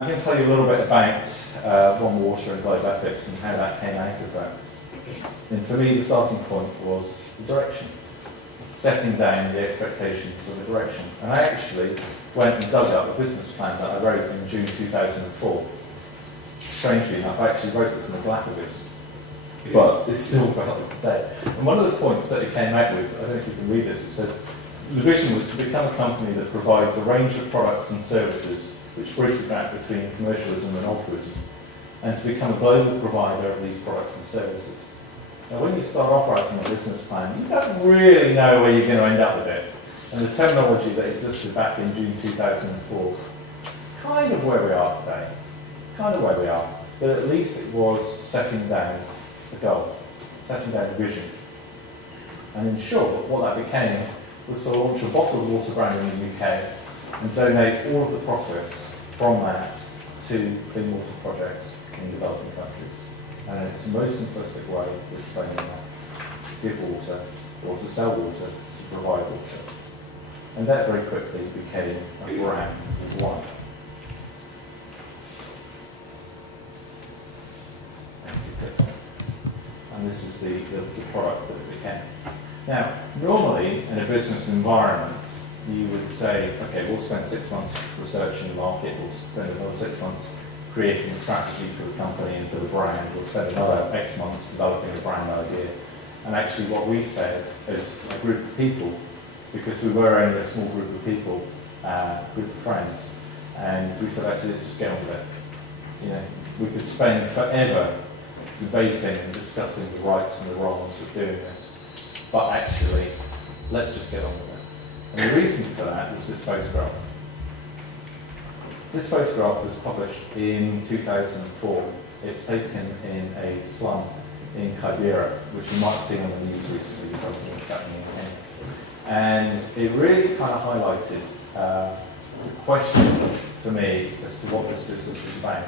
I'm going to tell you a little bit about One Water and Globe Ethics and how that came out of that. And for me, the starting point was the direction, setting down the expectations of the direction. And I actually went and dug up a business plan that I wrote in June 2004. Strangely enough, I actually wrote this in the black of this, but it's still valid today. And one of the points that it came out with, I don't know if you can read this, it says, the vision was to become a company that provides a range of products and services which bridge the gap between commercialism and altruism, and to become a global provider of these products and services. Now, when you start off writing a business plan, you don't really know where you're going to end up with it. And the terminology that existed back in June 2004, it's kind of where we are today. It's kind of where we are. But at least it was setting down a goal, setting down a vision. And in short, what that became was to launch a bottled water brand in the UK and donate all of the profits from that to clean water projects in developing countries. And it's the most simplistic way of explaining that: to give water, or to sell water, to provide water. And that very quickly became a brand of one. And this is the product that it became. Now, normally in a business environment, you would say, okay, we'll spend 6 months researching the market, we'll spend another 6 months creating a strategy for the company and for the brand, we'll spend another X months developing a brand idea. And actually what we said as a group of people, because we were only a small group of people, group of friends, and we said, actually, let's just get on with it. You know, we could spend forever debating and discussing the rights and the wrongs of doing this, but actually, let's just get on with it. And the reason for that was this photograph. This photograph was published in 2004. It's taken in a slum in Kibera, which you might have seen on the news recently, you've probably been happening in Kenya. And it really kind of highlighted the question for me as to what this business was about.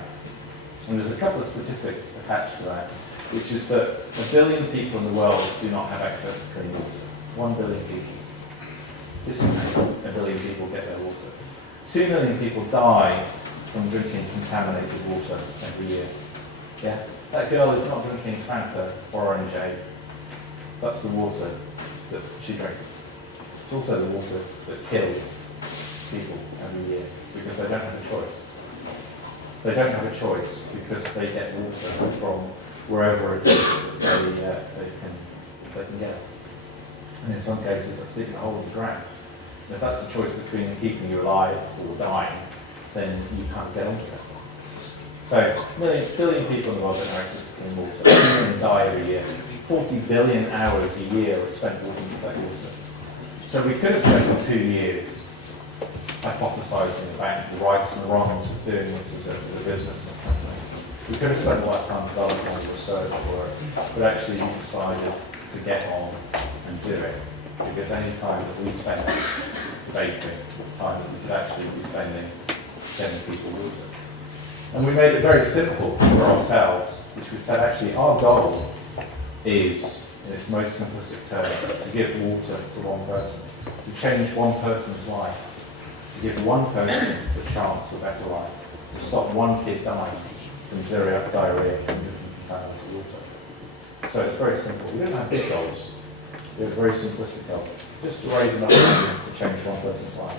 And there's a couple of statistics attached to that, which is that 1 billion people in the world do not have access to clean water. 1 billion people. This is how 1 billion people get their water. 2 million people die from drinking contaminated water every year. Yeah? That girl is not drinking Fanta or Orangeade. That's the water that she drinks. It's also the water that kills people every year because they don't have a choice. They don't have a choice because they get water from wherever it is they can get it. And in some cases, that's digging a hole in the ground. And if that's the choice between keeping you alive or dying, then you can't get on with it. So, 1 billion people in the world don't have access to clean water. 2 million die every year. 40 billion hours a year are spent walking to that water. So we could have spent 2 years hypothesising about the rights and the wrongs of doing this as a business and a company. We could have spent all that time developing research work, but actually we decided to get on and do it, because any time that we spend debating was time that we could actually be spending getting people water. And we made it very simple for ourselves, which we said actually our goal is, in its most simplistic term, to give water to one person, to change one person's life, to give one person the chance of a better life, to stop one kid dying from diarrhea and drinking contaminated water. So it's very simple. We didn't have big goals. We had a very simplistic goal, just to raise enough money to change one person's life.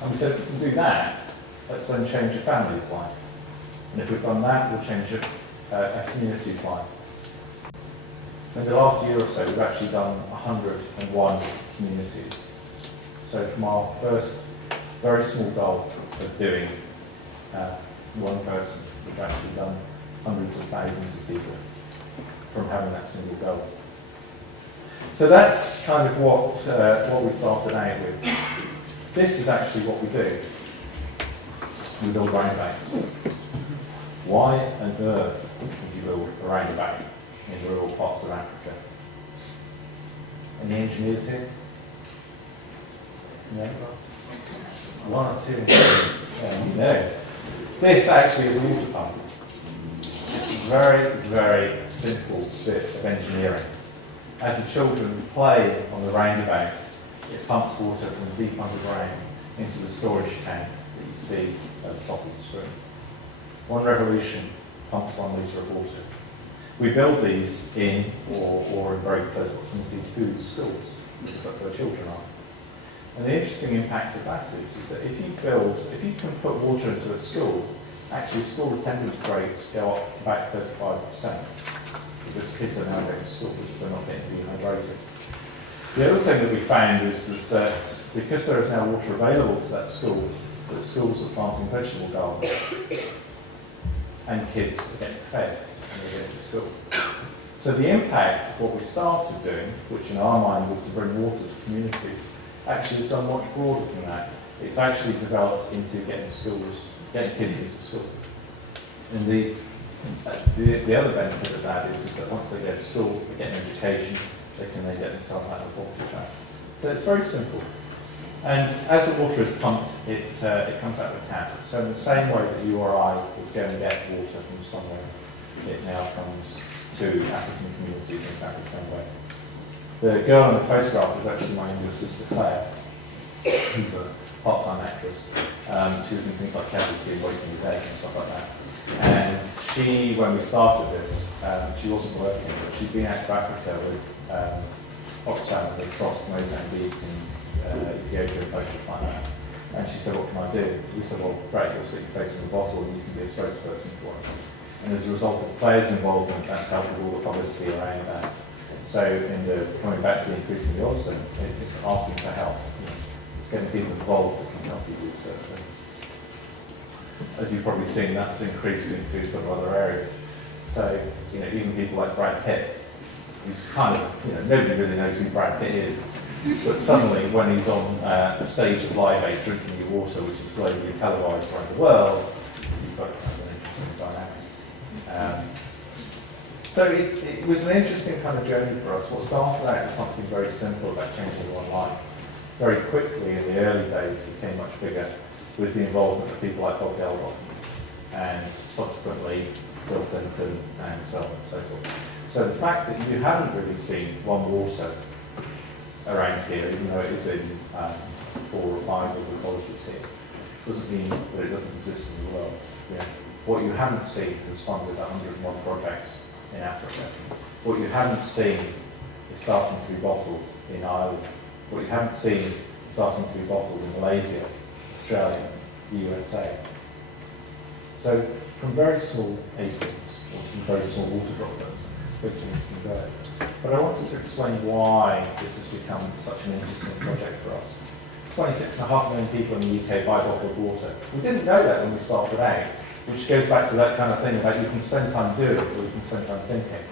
And we said, if we can do that, let's then change a family's life. And if we've done that, we'll change a community's life. In the last year or so, we've actually done 101 communities. So from our first very small goal of doing one person, we've actually done hundreds of thousands of people from having that single goal. So that's kind of what we started out with. This is actually what we do. We build roundabouts. Why on earth would you build a roundabout in rural parts of Africa? Any engineers here? No? 1 or 2 engineers. Yeah, you know. This actually is a water pump. It's a very, very simple bit of engineering. As the children play on the roundabout, it pumps water from deep underground into the storage tank that you see at the top of the screen. One revolution pumps 1 litre of water. We build these in or in very close proximity to schools, because that's where children are. And the interesting impact of that is that if you can put water into a school, actually school attendance rates go up about 35%, because kids are now going to school because they're not getting dehydrated. The other thing that we found is that because there is now water available to that school, that schools are planting vegetable gardens, and kids are getting fed when they get to school. So the impact of what we started doing, which in our mind was to bring water to communities, actually has gone much broader than that. It's actually developed into getting kids into school. And the other benefit of that is that once they go to school, they get an education, they can then get themselves out of the poverty trap. So it's very simple. And as the water is pumped, it comes out of the tap. So in the same way that you or I would go and get water from somewhere, it now comes to African communities in exactly the same way. The girl in the photograph is actually my younger sister Claire, who's a part-time actress. She was in things like Casualty and Waiting the Day and stuff like that. And she, when we started this, she wasn't working, but she'd been out to Africa with Oxfam, Red Cross, Mozambique, and Ethiopia and places like that. And she said, what can I do? We said, well, great, you'll stick your face in the bottle and you can be a spokesperson for it. And as a result of Claire's involvement, that's helped with all the publicity around that. So coming back to the increasing the odds thing, it's asking for help. It's getting people involved that can help you do certain things. As you've probably seen, that's increased into some other areas. So, even people like Brad Pitt, who's kind of, nobody really knows who Brad Pitt is. But suddenly, when he's on a stage of Live 8 drinking your water, which is globally televised around the world, you've got kind of an interesting dynamic. So it was an interesting kind of journey for us. What started out as something very simple about changing one life, very quickly in the early days became much bigger with the involvement of people like Bob Geldof and subsequently Bill Clinton and so on and so forth. So the fact that you haven't really seen One Water around here, even though it is in 4 or 5 of the colleges here, doesn't mean that it doesn't exist in the world. What you haven't seen is funded 101 projects in Africa. What you haven't seen is starting to be bottled in Ireland. What you haven't seen is starting to be bottled in Malaysia, Australia, USA. So from very small acorns, or from very small water droplets, big things can go. But I wanted to explain why this has become such an interesting project for us. 26.5 million people in the UK buy bottled water. We didn't know that when we started out, which goes back to that kind of thing about you can spend time doing it or you can spend time thinking.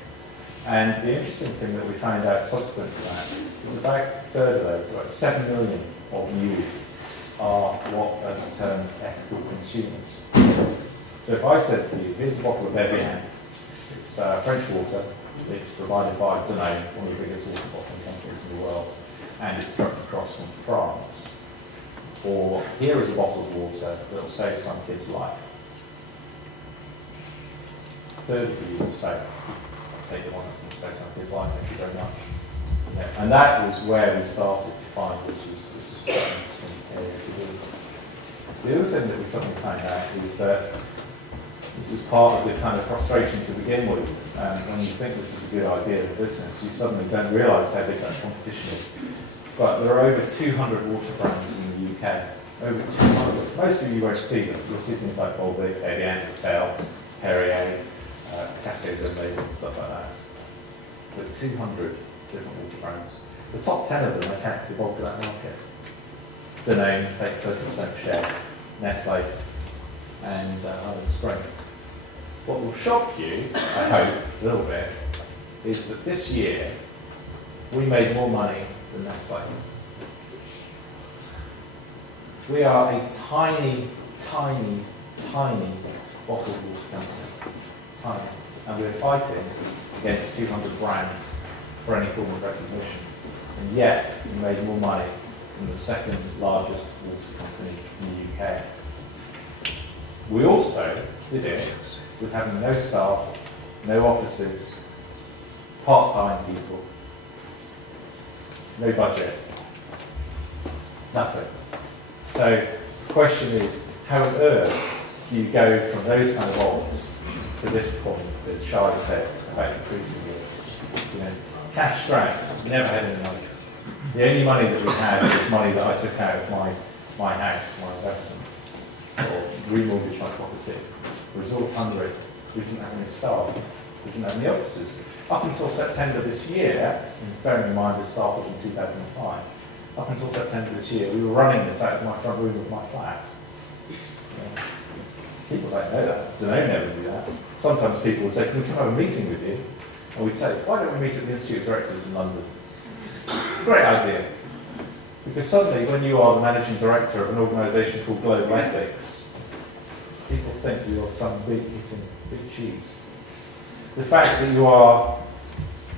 And the interesting thing that we found out subsequent to that is about a third of those, about 7 million of you, are what are termed ethical consumers. So if I said to you, here's a bottle of Evian, it's French water, it's provided by Danone, one of the biggest water bottling companies in the world, and it's trucked across from France. Or here is a bottle of water that will save some kid's life. A third of you will say, I'll take one that's going to save some kid's life, thank you very much. Yeah. And that was where we started to find this was quite an interesting area to do. The other thing that we suddenly found out is that this is part of the kind of frustration to begin with. When you think this is a good idea of a business, you suddenly don't realise how big that competition is. But there are over 200 water brands in the UK. Over 200. Most of you won't see them. You'll see things like Volvic, Evian, Patel, Perrier, Tesco's and labels and stuff like that. But 200 different water brands. The top 10 of them account for the bulk of that market. Danone take 30% share, Nestle, and Island Spring. What will shock you, I hope, a little bit, is that this year we made more money than Nestle. We are a tiny, tiny, tiny bottled water company. Tiny. And we're fighting against 200 brands for any form of recognition. And yet, we made more money than the second largest water company in the UK. We also did it with having no staff, no offices, part-time people, no budget, nothing. So the question is, how on earth do you go from those kind of odds to this point that Shai said about increasing yields? You know, cash strapped, never had any money. The only money that we had was money that I took out of my house, my investment, or remortgaged my property. Resource hungry, we didn't have any staff, we didn't have any offices. Up until September this year, and bearing in mind this started in 2005, up until September this year, we were running this out of my front room of my flat. Yeah. People don't know that. Danone never do that. Sometimes people would say, can we come have a meeting with you? And we'd say, why don't we meet at the Institute of Directors in London? Great idea. Because suddenly, when you are the managing director of an organisation called Global Ethics, people think you're some big eating big cheese. The fact that you are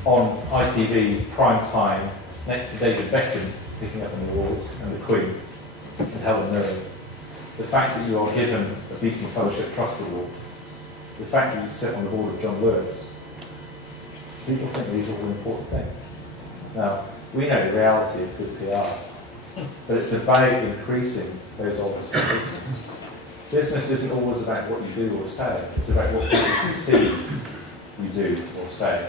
on ITV prime time next to David Beckham picking up an award and the Queen and Helen Mirren, the fact that you are given a Beacon Fellowship Trust Award, the fact that you sit on the board of John Lewis, people think these are all important things. Now, we know the reality of good PR, but it's about increasing those odds for business. Business isn't always about what you do or say, it's about what people can see you do or say.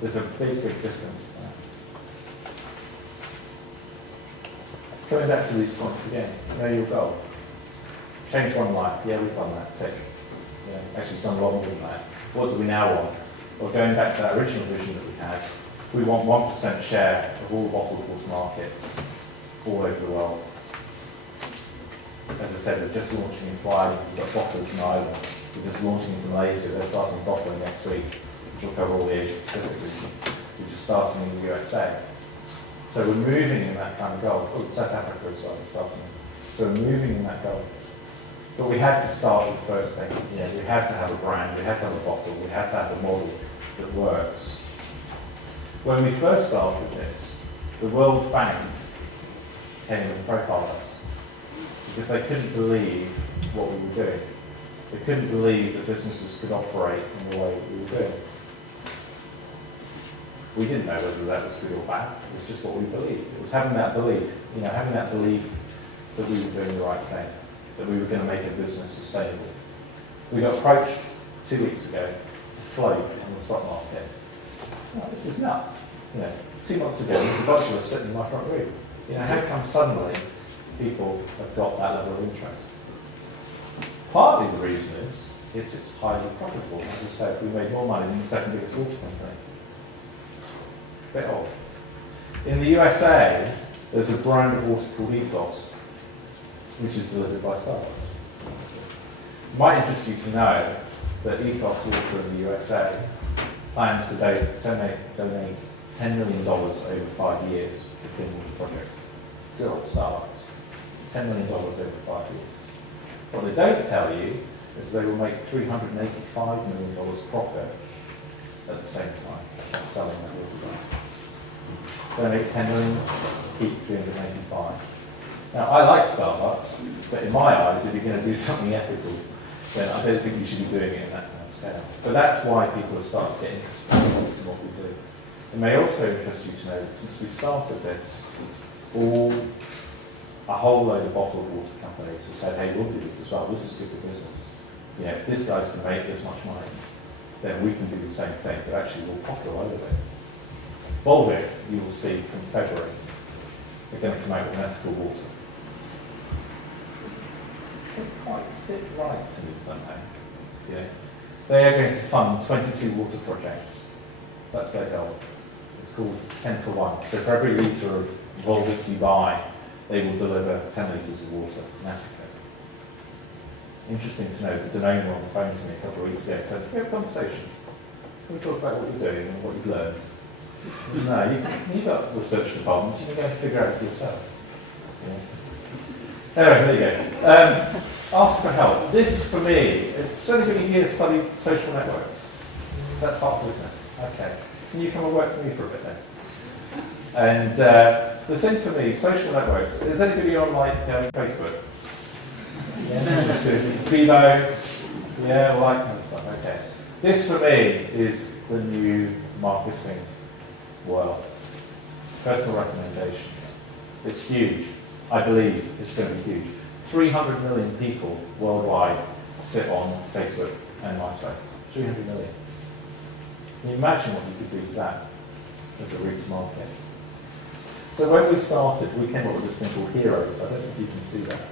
There's a big, big difference there. Coming back to these points again, know your goal. Change one life, yeah, we've done that, tick. Yeah, actually we've done a lot more than that. What do we now want? Well, going back to that original vision that we had, we want 1% share of all bottled water markets all over the world. As I said, we're just launching into Ireland, we've got bottlers in Ireland. We're just launching into Malaysia, they're starting bottling next week, which will cover all the Asia Pacific region. We're just starting in the USA. So we're moving in that kind of goal. Oh, South Africa as well, we're starting. So we're moving in that goal. But we had to start with the first thing. You know, we had to have a brand, we had to have a bottle, we had to have a model that works. When we first started this, the World Bank came and profiled us because they couldn't believe what we were doing. They couldn't believe that businesses could operate in the way that we were doing. We didn't know whether that was good or bad. It was just what we believed. It was having that belief, you know, having that belief that we were doing the right thing, that we were going to make a business sustainable. We got approached 2 weeks ago to float on the stock market. Oh, this is nuts. You know, 2 months ago, there was a bunch of us sitting in my front room. You know, how come suddenly people have got that level of interest? Partly the reason is it's highly profitable. As I said, we made more money than the second biggest water company. Bit odd. In the USA, there's a brand of water called Ethos, which is delivered by Starbucks. It might interest you to know that Ethos Water in the USA plans to donate $10 million over 5 years to clean water projects. Good old Starbucks. $10 million over 5 years. What they don't tell you is they will make $385 million profit at the same time selling that water. Donate 10 million, keep 385. Now, I like Starbucks, but in my eyes, if you're going to do something ethical, then I don't think you should be doing it in that kind of scale. But that's why people have started to get interested in what we do. It may also interest you to know that since we started this, a whole load of bottled water companies have said, hey, we'll do this as well, this is good for business. You know, if this guy's going to make this much money, then we can do the same thing, but actually we'll pocket a load of it. Volvic, you will see from February, they're going to come out with an ethical water. Doesn't quite sit right to me somehow. You know, they are going to fund 22 water projects. That's their goal. It's called 10 for 1. So for every litre of Volvic you buy, they will deliver 10 litres of water in Africa. Interesting to know that Danone were on the phone to me a couple of weeks ago and said, can we have a conversation? Can we talk about what you're doing and what you've learned? No, you've got research departments, you can go and figure out for yourself. Yeah. Anyway, there you go. Ask for help. This, for me, it's only been a year studied social networks. Is that part of business? Okay. Can you come and work for me for a bit then? And the thing for me, social networks, is anybody on like Facebook? Yeah, Bebo, yeah, all that kind of stuff, okay. This for me is the new marketing world. Personal recommendation. It's huge. I believe it's going to be huge. 300 million people worldwide sit on Facebook and MySpace. 300 million. Can you imagine what you could do with that as a route to market? So when we started, we came up with this thing called Heroes. I don't know if you can see that.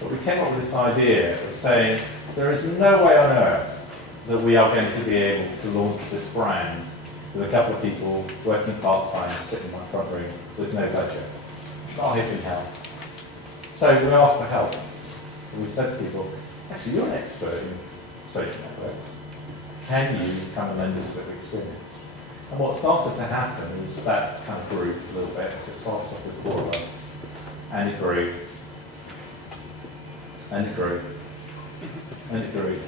But we came up with this idea of saying, there is no way on earth that we are going to be able to launch this brand with a couple of people working part-time, sitting in my front room with no budget. Not a hope in hell. So we asked for help. We said to people, actually, you're an expert in social networks. Can you come and lend us a bit of experience? And what started to happen is that kind of grew a little bit. So it started off with 4 of us, and it grew, and it grew, and it grew,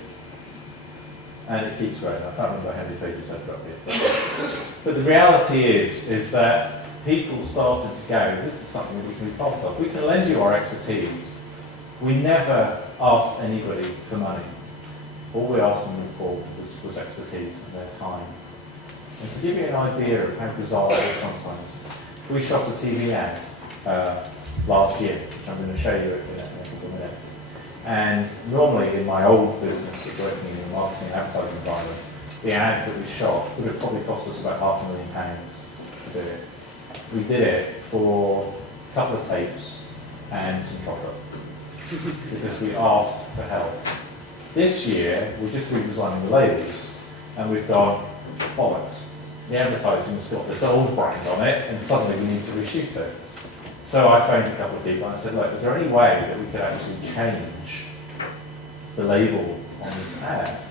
and it keeps growing. I can't remember how many pages I've got here. But the reality is that people started to go, this is something that we can be part of. We can lend you our expertise. We never asked anybody for money. All we asked them for was expertise and their time. And to give you an idea of how bizarre it is sometimes, we shot a TV ad last year, which I'm going to show you in a couple of minutes. And normally in my old business, working in the marketing and advertising environment, the ad that we shot would have probably cost us about £500,000 to do it. We did it for a couple of tapes and some chocolate because we asked for help. This year, we're just redesigning the labels, and we've gone, bollocks. The advertising's got this old brand on it, and suddenly we need to reshoot it. So I phoned a couple of people and I said, look, is there any way that we could actually change the label on this ad?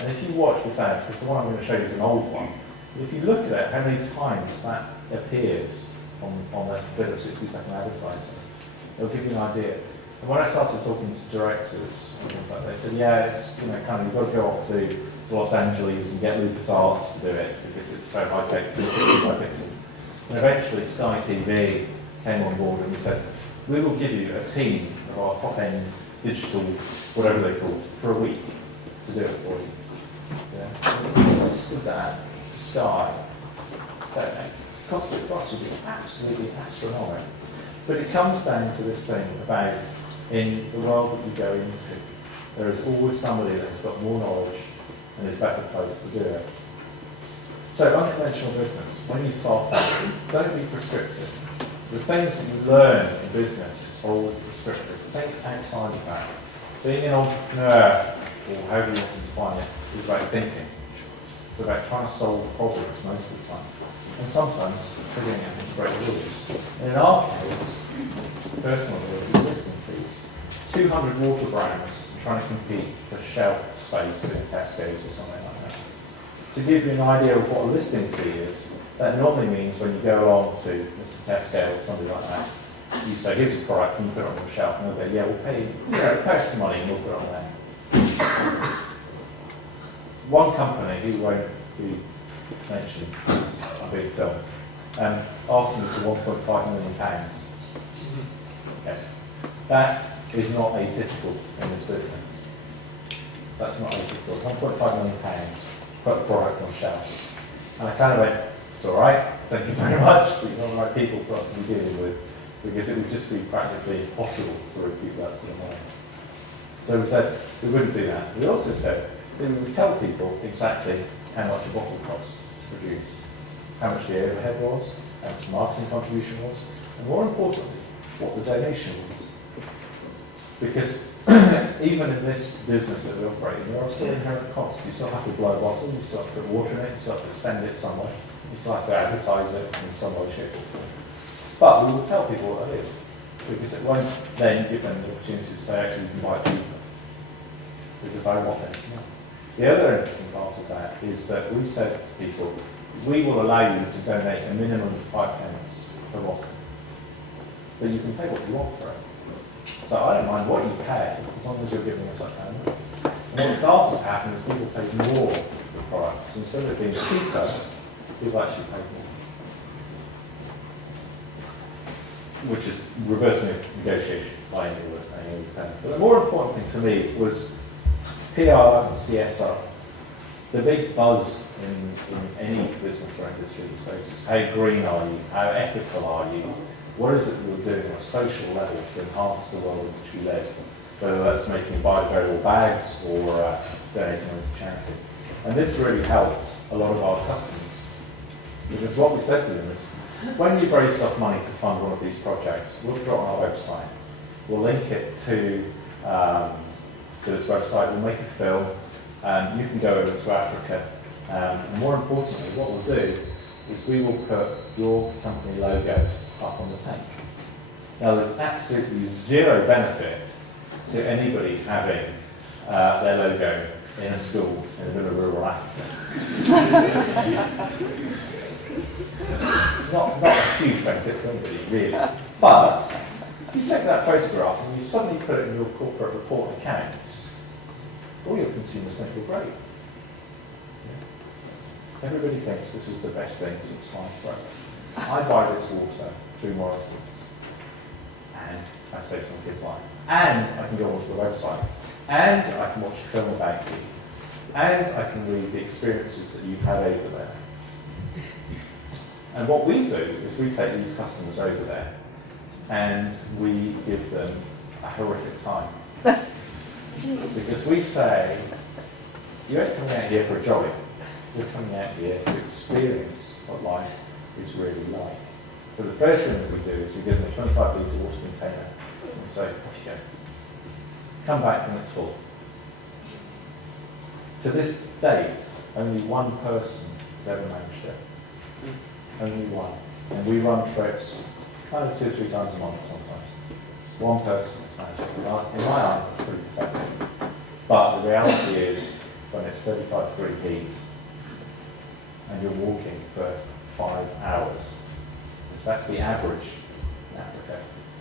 And if you watch this ad, because the one I'm going to show you is an old one, if you look at it, how many times that appears on that bit of 60-second advertising, it'll give you an idea. And when I started talking to directors and things like that, they said, yeah, it's kind of, you've got to go off to Los Angeles and get LucasArts to do it because it's so high tech, do pixel by pixel. And eventually Sky TV came on board and we said, we will give you a team of our top end digital, whatever they're called, for a week to do it for you. Yeah? I just did that to Sky. Don't know. The cost of it would be absolutely astronomical. But it comes down to this thing about in the world that you go into, there is always somebody that's got more knowledge and is better placed to do it. So unconventional business, when you start out, don't be prescriptive. The things that you learn in business are always prescriptive. Think outside of that. Being an entrepreneur, or however you want to define it, is about thinking. It's about trying to solve problems most of the time. And sometimes figuring out how to break the rules. And in our case, personal rules is listing fees. 200 water brands trying to compete for shelf space in Tesco's or something like that. To give you an idea of what a listing fee is, that normally means when you go along to Mr. Tesco or something like that, you say, here's a product, can you put it on your shelf? And they'll go, yeah, we'll pay us some money and we'll put it on there. One company, who won't be mentioned because I'm being filmed, asked me for £1.5 million. Okay. That is not atypical in this business. That's not atypical. £1.5 million to put a product on shelf. And I kind of went, it's all right, thank you very much, but you're not the right people for us to be dealing with, because it would just be practically impossible to recoup that sort of money. So we said we wouldn't do that. We also said we would tell people exactly how much a bottle cost to produce, how much the overhead was, how much the marketing contribution was, and more importantly, what the donation was. Because even in this business that we operate in, there are still inherent costs. You still have to blow a bottle, you still have to put water in it, you still have to send it somewhere, you still have to advertise it in some way, shape or form. But we will tell people what that is, because it won't then give them the opportunity to say, actually, you can buy it cheaper, because I want them to know. The other interesting part of that is that we said to people, we will allow you to donate a minimum of 5 pence per bottle, but you can pay what you want for it. So I don't mind what you pay, as long as you're giving us that kind of money. And what started to happen is people paid more for the products. So instead of it being cheaper, people actually paid more. Which is reversing this negotiation by any term. But the more important thing for me was PR and CSR. The big buzz in any business or industry these days is how green are you, how ethical are you, What is it that we're doing on a social level to enhance the world in which we live? Whether that's making biodegradable bags or donating them to charity. And this really helped a lot of our customers. Because what we said to them is, when you've raised enough money to fund one of these projects, we'll put it on our website. We'll link it to this website, we'll make a film, you can go over to Africa, and more importantly, what we'll do is we will put your company logo up on the tank. Now there's absolutely zero benefit to anybody having their logo in a school in a bit of rural Africa. not a huge benefit to anybody, really. But you take that photograph and you suddenly put it in your corporate report accounts, all your consumers think you're great. Everybody thinks this is the best thing since sliced bread. I buy this water through Morrison's, and I save some kids' life. And I can go onto the website, and I can watch a film about you, and I can read the experiences that you've had over there. And what we do is we take these customers over there, and we give them a horrific time. Because we say, you ain't coming out here for a jolly. You're coming out here to experience what life is really like. So the first thing that we do is we give them a 25 litre water container and we say, off you go. Come back when it's full. To this date, only one person has ever managed it. Only one. And we run trips kind of 2 or 3 times a month sometimes. One person has managed it. In my eyes, it's pretty pathetic. But the reality is, when it's 35-degree heat, and you're walking for 5 hours. Because that's the average in Africa.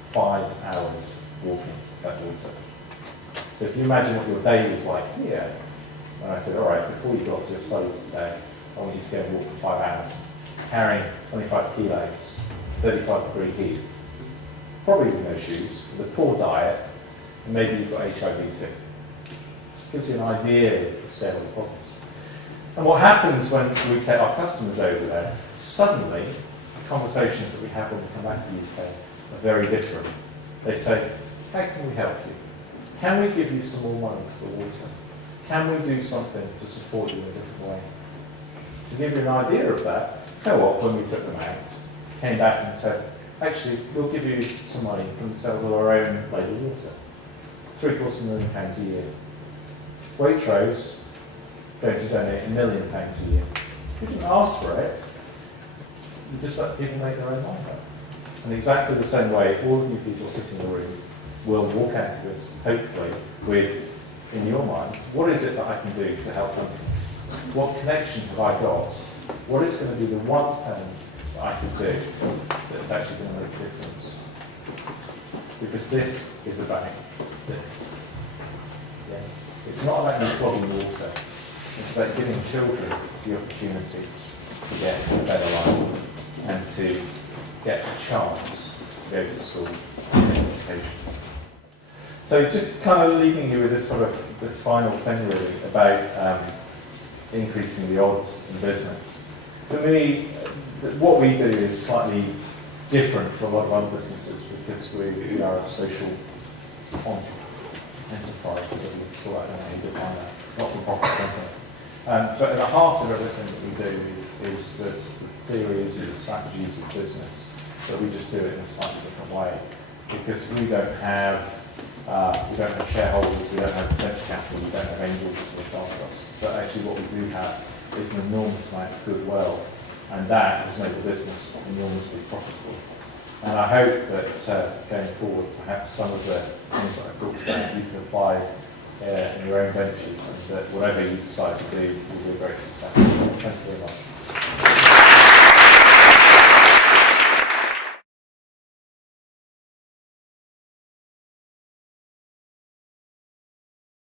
5 hours walking to that water. So if you imagine what your day was like here, and I said, all right, before you go off to your studies today, I want you to go and walk for 5 hours, carrying 25 kilos, 35-degree heat, probably with no shoes, with a poor diet, and maybe you've got HIV too. Gives you an idea of the scale of the problems. And what happens when we take our customers over there, suddenly the conversations that we have when we come back to the UK are very different. They say, how can we help you? Can we give you some more money for the water? Can we do something to support you in a different way? To give you an idea of that, Co-op, when we took them out, came back and said, actually, we'll give you some money from the sales of our own label water. £750,000 a year. Waitrose, going to donate £1 million a year. You didn't ask for it, you just let people make their own mind up. And exactly the same way, all of you people sitting in the room will walk out of this, hopefully, with, in your mind, what is it that I can do to help them? What connection have I got? What is going to be the one thing that I can do that's actually going to make a difference? Because this is about this. Yeah. It's not about you flogging water. It's about giving children the opportunity to get a better life and to get a chance to go to school and get education. So just kind of leaving you with this final thing really about increasing the odds in business. For me, what we do is slightly different to a lot of other businesses because we are a social enterprise, whatever you call it, I don't know how you define that, not-for-profit company. But at the heart of everything that we do is the theories and the strategies of business, but we just do it in a slightly different way because we don't have shareholders, we don't have venture capital, we don't have angels to look after us. But actually what we do have is an enormous amount of goodwill, and that has made the business enormously profitable. And I hope that going forward, perhaps some of the things that I've talked about you can apply in your own ventures, and that whatever you decide to do will be a great success. Thank you very much.